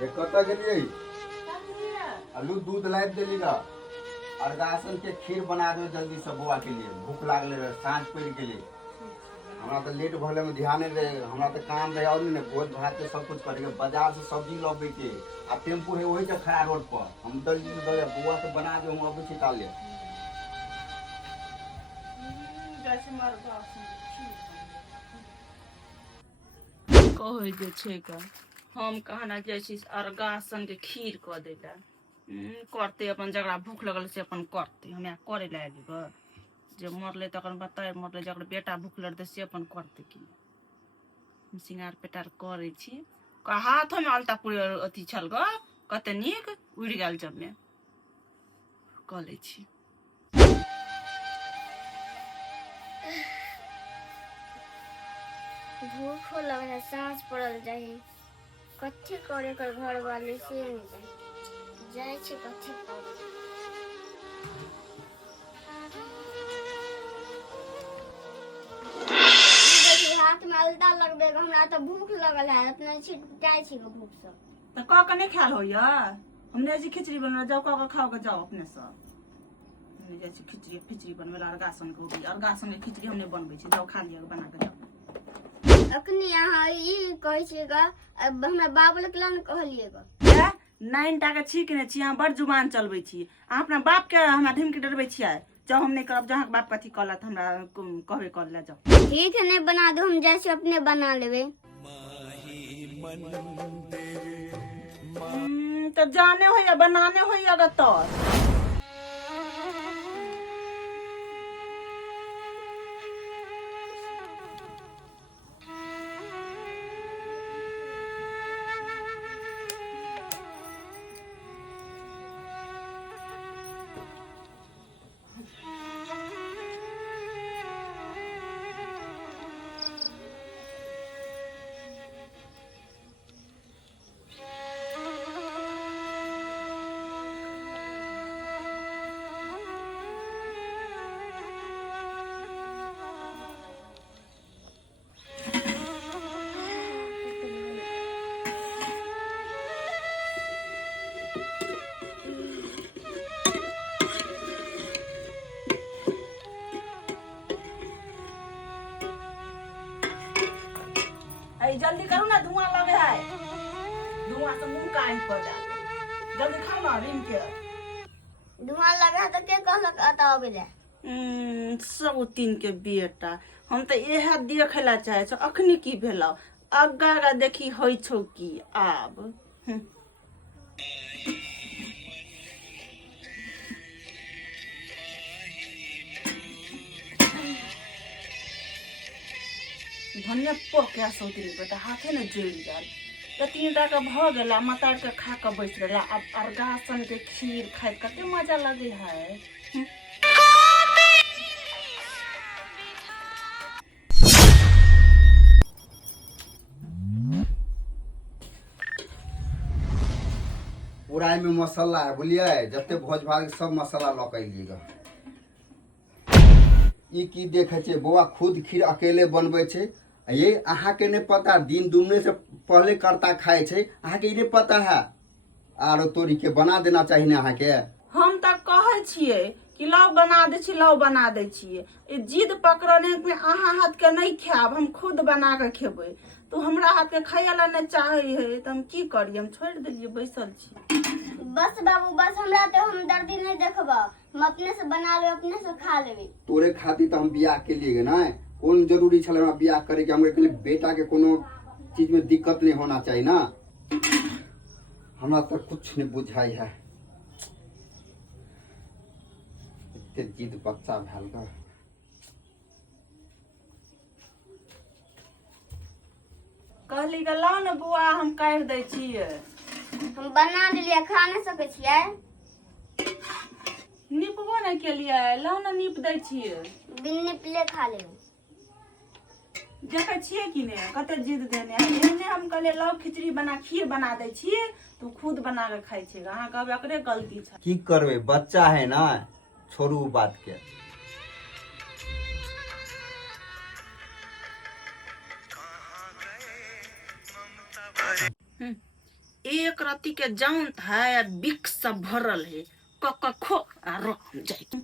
ये कता गेलिए आलू दूध लाइब देलीगा अर्गासन के खीर बना दो जल्दी से बुआ के लिए भूख लागले रहे साँझ पड़ गेली हमरा तो लेट भले में ध्यान रहे हमरा तो काम रहे और नहीं भोज भात के सब कुछ करके बाजार से सब्जी लबे के आ टेम्पू है वही से खड़ा रोड पर हम जल्दी से बुआ के बना दे हम अभी छिटा ले कहै जे छै का हम कहना जाइ छी अर्गासन के खीर क देला करते अपन जकरा भूख लगल से अपन करते हमें करे लागी ग जे मरले तखन बताए मरले जकर बेटा भूख लगते से अपन करते कि सिंगार पेटार करे छी का हाथ में अलता पूरी अथी छल ग कते नीक उड़ गेल जब में क लै छी भूख लगे है सांस पड़ल जाए कथी करे कर घर वाले से नहीं जाए छे कथी करे देखी हाथ में अलता लगबे हमरा तो भूख लगल है अपने छिट जाए छी भूख से त का के नहीं ख्याल होइया हमने जी खिचड़ी बना जाओ का खाओ के जाओ अपने से हमने जैसे खिचड़ी बनवेला अर्गासन के होगी अर्गासन के खिचड़ी हमने बनबै छी जाओ खा लिया बना के जाओ अखनी यहाँ ई कहै छै ग अब हमरा बाबू के लन कहलिएगा 9 टा के छी कि ने छी अहाँ बड़ जुबान चलबै छी अहाँ अपना बाप के हमरा ढिमके डरबै छियै जब हम नहीं करब जहाँ बाप कथी कहलत हमरा कहबे कर ले जाओ ठीक है नहीं बना दो हम जैसे अपने बना लेबे तो जाने हो या बनाने हो या तो जल्दी करो ना धुआं लगे है धुआं से मुंह काहे पर जाए जल्दी खाओ ना रिम के धुआं लगा तो के कहलक आता अबेले सब तीन के बेटा हम तो यह देखेला चाहे छो अखनी की भेला अग्गा देखी होई छौ की आब धनिया पके सौती बेटा हाथे ने जोड़ जाल तो 3 टा के भ गेला मतार के खा के बैठ रहला अब अर्गासन के खीर खाए कते मजा लगे है पूरा में मसाला है बोलिए जते भोज भात के सब मसाला लकैलिएगा ई की देखे छे बउआ खुद खीर अकेले बनबै छे ये अहाँ के नहीं पता दिन दुमने से पहले करता खाए छे अहाँ के नहीं पता है आरो तोरी के बना देना चाहिए ना अहाँ के हम तक कहे छिए कि लाओ बना दे छी लाओ बना दे छिए ई जिद पकड़ने में अहाँ हाथ के नहीं खाब हम खुद बना के खेबै तो हमरा हाथ के खायला नहीं चाहे है तो हम की करी हम छोड़ देलिए बैसल छी बस बाबू बस हमरा तो हम दर्दी नहीं देखबा हम अपने से बना ले अपने से खा लेबे तोरे खातिर तो हम बियाह के लिए ना कौन जरूरी छल हमरा बियाह करे के हमरे के लिए बेटा के कोनो चीज में दिक्कत नहीं होना चाहिए ना हमरा तो कुछ नहीं बुझाई है इतने जिद बच्चा भेल का कहली के लाओ न बुआ हम काट दै छिए हम बना देलिए खा नहीं सके छिए निपबो नहीं के लिए लाओ न निप दै छिए बिन निपले खा लेबे देखे छिए कि ने कते जिद देने एने हम कहले लाओ खिचड़ी बना खीर बना दै छिए तू खुद बना के खाई छे अहाँ कहबे एकरे गलती छै की करबे बच्चा है ना छोड़ू बात के एक रत्ती के जान है बिक सब भरल है क खो आ रह जाए